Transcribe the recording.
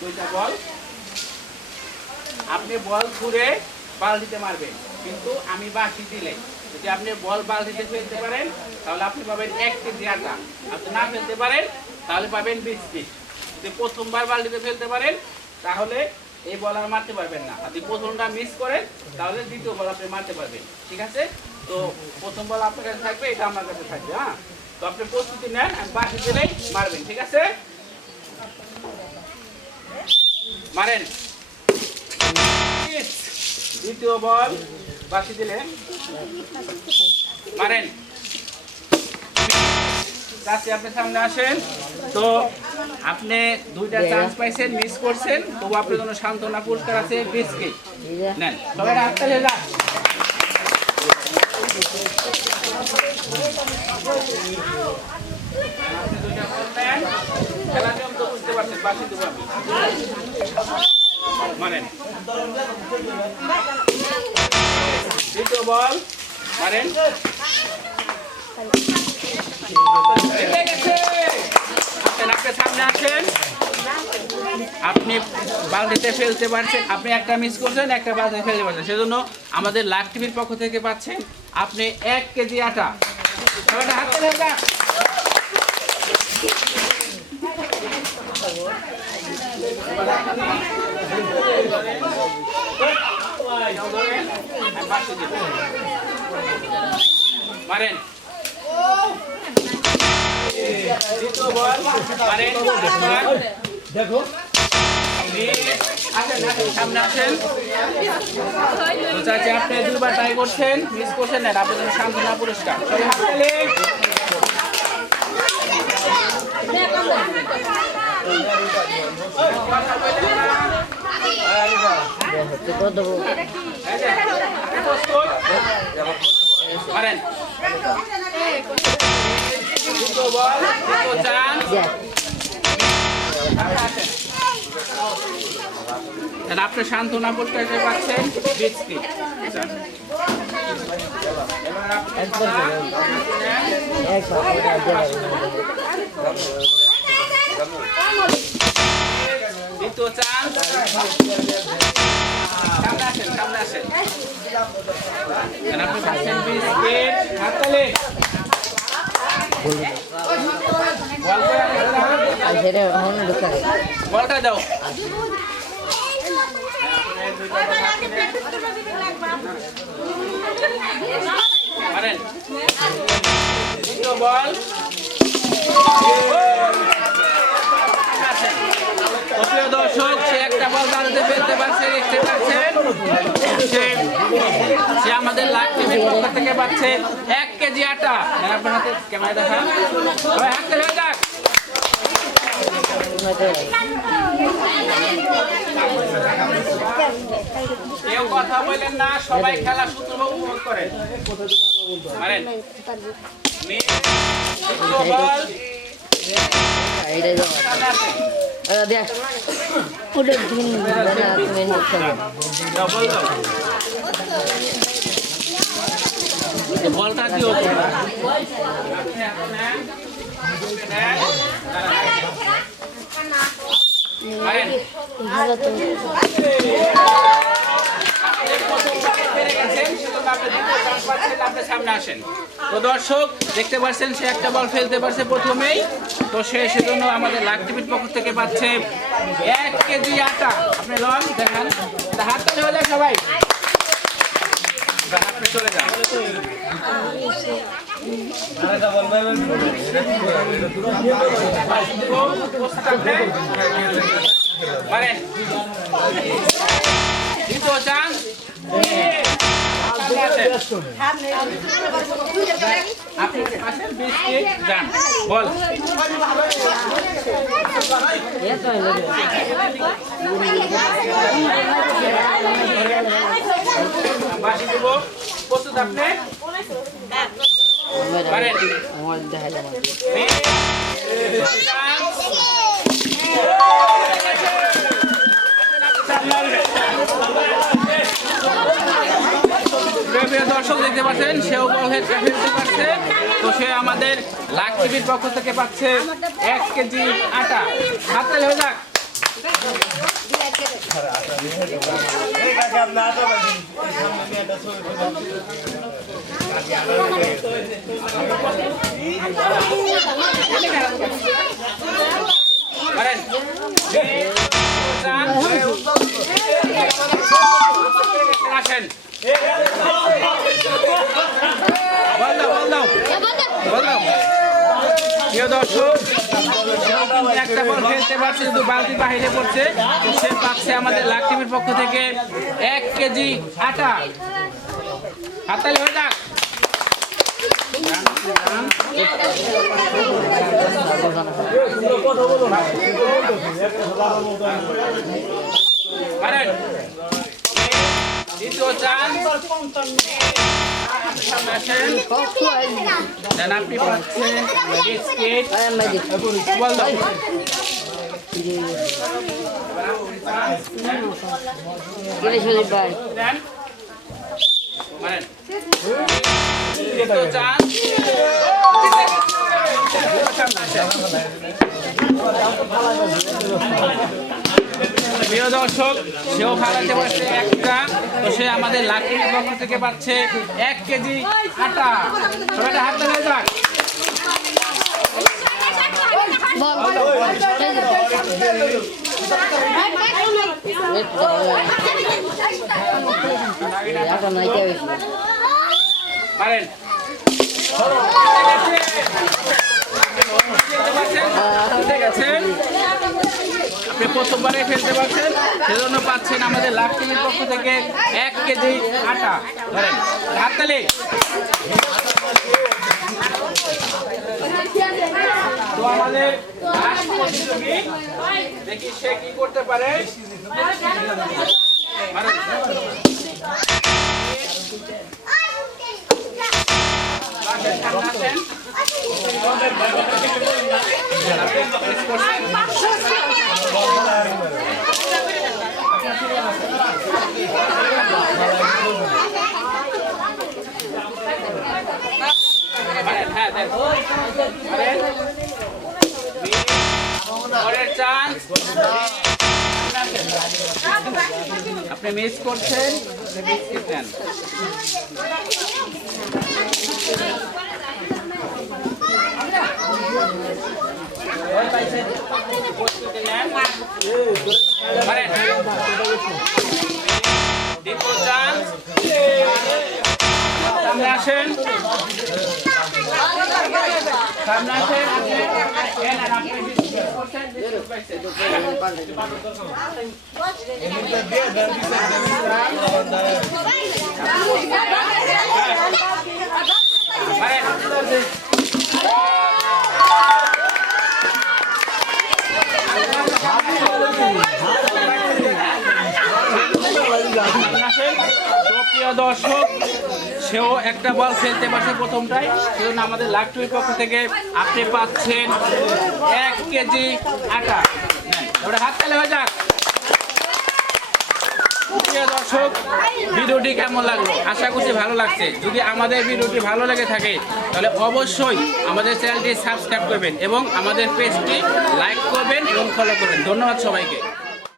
দুইটা বল, আপনি বল ঘুরে বালতিতে মারবেন, কিন্তু আমি বাঁশি দিলে যদি আপনি বল বালতিতে ফেলতে পারেন তাহলে আপনি পাবেন 1 কেজি আটা, আপনি না ফেলতে পারেন তাহলে পাবেন বিস্কিট। যদি প্রথমবার বালতিতে ফেলতে পারেন তাহলে এই বল আর মারতে পারবেন না, যদি প্রথমটা মিস করেন তাহলে দ্বিতীয় বল আপনি মারতে পারবেন। ঠিক আছে, তো প্রথম বল আপনার কাছে থাকবে, এটা আমার কাছে থাকবে। হ্যাঁ, তো আপনি প্রস্তুতি নেন, আমি বাঁশি দিলেই মারবেন। ঠিক আছে, মারেন। দ্বিতীয় বল বাঁশি দিলেন, মারেন। চাচি আপনি সামনে আসেন। তো আপনি দুইটা চান্স পাইছেন, মিস করছেন, তবু আপনার জন্য সান্ত্বনা পুরস্কার আছে, বিস্কিট নেন। সবাই হাতটা নিয়ে যান। আপনি দুইটা বলবেন, খেলা নিয়ম তো বুঝতে পারছেন, বাঁশি দেবো আমি, মারেন। দ্বিতীয় বল মারেন, আপনি সামনে আসেন। আপনি বালতিতে ফেলতে পারছেন, আপনি একটা মিস করছেন, একটা বালতিতে ফেলতে পারছেন, সেজন্য আমাদের লাক টিভির পক্ষ থেকে পাচ্ছেন আপনি 1 কেজি আটা। হাতে নেন। মারেন। দেখো সামনে আসেন। চাচি আপনি দুবার ট্রাই করছেন, মিস করছেন, না আপনার জন্য সান্ত্বনা পুরস্কার। সবাই হাততালি। মারেন। আপনি সান্ত্বনা পুরস্কার পাচ্ছেন বিস্কিট। দ্বিতীয় চান্স, সামনে আসেন, সামনে আসেন। আপনি পাচ্ছেন বিস্কিট। হাততালি। বলটা দাও। বল দর্শক, সে একটা বল বালতিতে ফেলতে পারছে, দেখতে পাচ্ছেন। সে আমাদের লাক টিভির পক্ষ থেকে পাচ্ছে 1 কেজি আটা। আপনার হাতে ক্যামেরা দেখা, হাতে হয়ে যাক। কেউ কথা বলেন না, সবাই খেলা সুন্দরভাবে উপভোগ করেন। মারেন। বলটা দিও। সামনে আসেন। তো দর্শক দেখতে পাচ্ছেন, সে একটা বল ফেলতে পারছে প্রথমেই, তো সে সেজন্য আমাদের লাক টিভির পক্ষ থেকে পাচ্ছে 1 কেজি আটা। আপনি লন দেখান, হাতটা হয়ে যায় সবাই, আপনি চলে যান। দ্বিতীয় চান্স, আপনি আসেন, বিস্কিট যান। বল বাসি দেব, প্রস্তুত আপনি? দর্শক দেখতে পাচ্ছেন, সেও বল হেডটা ফেলতে পারছে, তো সে আমাদের লাক টিভির পক্ষ থেকে পাচ্ছে 1 কেজি আটা। হাততালি হয়ে যাক। আসেন বললাম প্রিয় দর্শক, একটা বল খেলতে পারছে কিন্তু বালতি বাহিরে পড়ছে। তো সে পাচ্ছে আমাদের লাক টিমের পক্ষ থেকে 1 কেজি আটা। হাততালি হয়ে যাক। দ্বিতীয় চান্স আপনি পাচ্ছেন বিস্কিট। বল দাও। প্রিয় দর্শক, সেও হারাতে পারছে একটা। তো সে আমাদের লাকির পক্ষ থেকে পাচ্ছে 1 কেজি আটা। সবাইটা হাতে হয়ে যাক। পারেন আপনি প্রথমবারে ফেলতে পারছেন, সেজন্য পাচ্ছেন আমাদের লাক টিমের পক্ষ থেকে 1 কেজি আটা। ধরেন হাততালি। তো আমাদের দেখি সে কি করতে পারে। আপনি মিস করছেন, বিস্কিট নেন। সামনে আসেন, সামনে আসেন। প্রিয় দর্শক, সেও একটা বল খেলতে পারছে প্রথমটাই, সেজন্য আমাদের লাক টিমের পক্ষ থেকে আপনি পাচ্ছেন 1 কেজি আটা। ওটা হাততালি হয়ে যাক। প্রিয় দর্শক, ভিডিওটি কেমন লাগলো? আশা করছি ভালো লাগছে। যদি আমাদের ভিডিওটি ভালো লেগে থাকে তাহলে অবশ্যই আমাদের চ্যানেলটি সাবস্ক্রাইব করবেন এবং আমাদের পেজটি লাইক করবেন এবং ফলো করবেন। ধন্যবাদ সবাইকে।